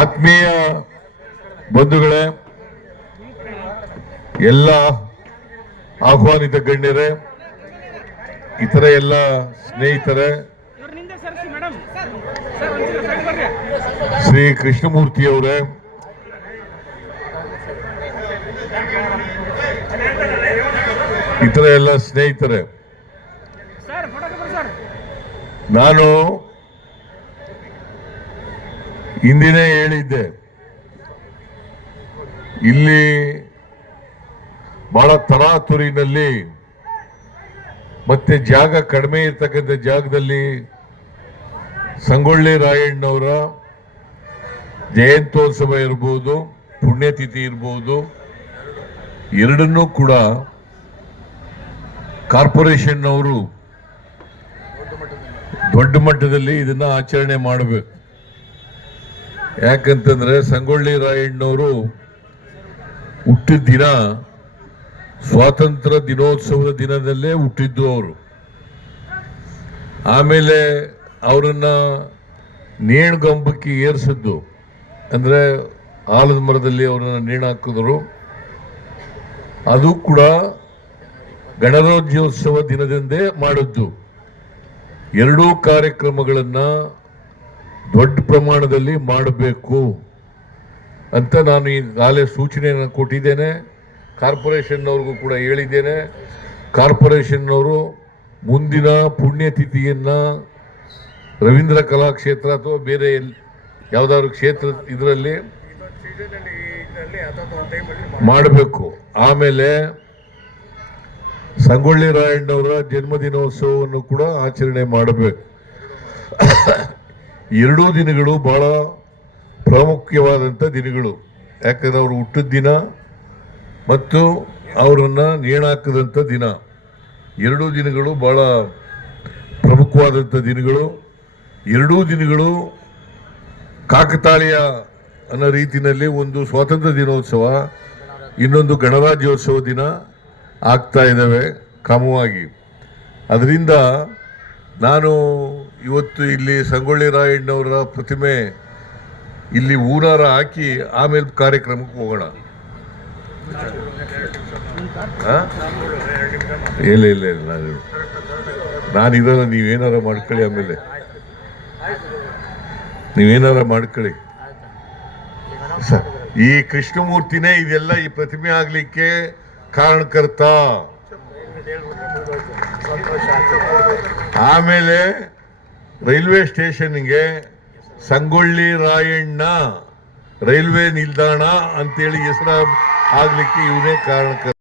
ಆತ್ಮೀಯ ಬಂಧುಗಳೇ, ಎಲ್ಲ ಆಹ್ವಾನಿತ ಗಣ್ಯರೇ, ಇತರ ಎಲ್ಲ ಸ್ನೇಹಿತರೆ, ಶ್ರೀ ಕೃಷ್ಣಮೂರ್ತಿ ಅವರೇ, ಇತರ ಎಲ್ಲ ಸ್ನೇಹಿತರೆ, ನಾನು ಹಿಂದಿನೇ ಹೇಳಿದ್ದೆ. ಇಲ್ಲಿ ಬಹಳ ತರಾತುರಿನಲ್ಲಿ ಮತ್ತೆ ಜಾಗ ಕಡಿಮೆ ಇರ್ತಕ್ಕಂಥ ಜಾಗದಲ್ಲಿ ಸಂಗೊಳ್ಳಿ ರಾಯಣ್ಣವರ ಜಯಂತ್ಯೋತ್ಸವ ಇರ್ಬೋದು, ಪುಣ್ಯತಿಥಿ ಇರ್ಬೋದು, ಎರಡನ್ನೂ ಕೂಡ ಕಾರ್ಪೊರೇಷನ್ನವರು ದೊಡ್ಡ ಮಟ್ಟದಲ್ಲಿ ಇದನ್ನ ಆಚರಣೆ ಮಾಡಬೇಕು. ಯಾಕಂತಂದ್ರೆ ಸಂಗೊಳ್ಳಿ ರಾಯಣ್ಣವರು ಹುಟ್ಟಿದ ದಿನ ಸ್ವಾತಂತ್ರ್ಯ ದಿನೋತ್ಸವದ ದಿನದಲ್ಲೇ ಹುಟ್ಟಿದ್ದು ಅವರು. ಆಮೇಲೆ ಅವರನ್ನ ನೇಣ್ಗಂಬಕ್ಕೆ ಏರಿಸಿದ್ದು. ಅಂದ್ರೆ ಆಲದ ಮರದಲ್ಲಿ ಅವರನ್ನು ನೇಣು ಹಾಕಿದ್ರು. ಅದು ಕೂಡ ಗಣರಾಜ್ಯೋತ್ಸವ ದಿನದಂದೇ ಮಾಡಿದ್ದು. ಎರಡೂ ಕಾರ್ಯಕ್ರಮಗಳನ್ನ ದೊಡ್ಡ ಪ್ರಮಾಣದಲ್ಲಿ ಮಾಡಬೇಕು ಅಂತ ನಾನು ಈಗಾಗಲೇ ಸೂಚನೆಯನ್ನು ಕೊಟ್ಟಿದ್ದೇನೆ. ಕಾರ್ಪೊರೇಷನ್ನವ್ರಿಗೂ ಕೂಡ ಹೇಳಿದ್ದೇನೆ. ಕಾರ್ಪೊರೇಷನ್ನವರು ಮುಂದಿನ ಪುಣ್ಯತಿಥಿಯನ್ನು ರವೀಂದ್ರ ಕಲಾಕ್ಷೇತ್ರ ಅಥವಾ ಬೇರೆ ಯಾವುದಾದ್ರು ಯಾವ್ದಾದ್ರು ಕ್ಷೇತ್ರ ಇದರಲ್ಲಿ ಮಾಡಬೇಕು. ಆಮೇಲೆ ಸಂಗೊಳ್ಳಿ ರಾಯಣ್ಣವರ ಜನ್ಮದಿನೋತ್ಸವವನ್ನು ಕೂಡ ಆಚರಣೆ ಮಾಡಬೇಕು. ಎರಡೂ ದಿನಗಳು ಬಹಳ ಪ್ರಾಮುಖ್ಯವಾದಂಥ ದಿನಗಳು. ಯಾಕಂದರೆ ಅವರು ಹುಟ್ಟಿದ ದಿನ ಮತ್ತು ಅವರನ್ನು ನೇಣಾಕದಂಥ ದಿನ. ಎರಡೂ ದಿನಗಳು ಬಹಳ ಪ್ರಮುಖವಾದಂಥ ದಿನಗಳು. ಎರಡೂ ದಿನಗಳು ಕಾಕತಾಳೀಯ ಅನ್ನೋ ರೀತಿಯಲ್ಲಿ ಒಂದು ಸ್ವಾತಂತ್ರ್ಯ ದಿನೋತ್ಸವ, ಇನ್ನೊಂದು ಗಣರಾಜ್ಯೋತ್ಸವ ದಿನ ಆಗ್ತಾ ಇದ್ದಾವೆ ಕ್ರಮವಾಗಿ ಅದರಿಂದ ನಾನು ಇವತ್ತು ಇಲ್ಲಿ ಸಂಗೊಳ್ಳಿ ರಾಯಣ್ಣವರ ಪ್ರತಿಮೆ ಇಲ್ಲಿ ಊರಾರ ಹಾಕಿ ಆಮೇಲೆ ಕಾರ್ಯಕ್ರಮಕ್ಕೆ ಹೋಗೋಣ? ಇಲ್ಲ ಇಲ್ಲ ಇಲ್ಲ ನಾನು ನಾನಿರೋಲ್ಲ ನೀವೇನಾರ ಮಾಡ್ಕೊಳ್ಳಿ ಆಮೇಲೆ. ನೀವೇನಾರ ಮಾಡ್ಕೊಳ್ಳಿ. ಈ ಕೃಷ್ಣಮೂರ್ತಿನೇ ಇದೆಲ್ಲ ಈ ಪ್ರತಿಮೆ ಆಗಲಿಕ್ಕೆ ಕಾರಣಕರ್ತ. ಆಮೇಲೆ ರೈಲ್ವೆ ಸ್ಟೇಷನ್ಗೆ ಸಂಗೊಳ್ಳಿ ರಾಯಣ್ಣ ರೈಲ್ವೆ ನಿಲ್ದಾಣ ಅಂತೇಳಿ ಹೆಸರು ಆಗ್ಲಿಕ್ಕೆ ಇವನೇ ಕಾರಣಕರ್ತ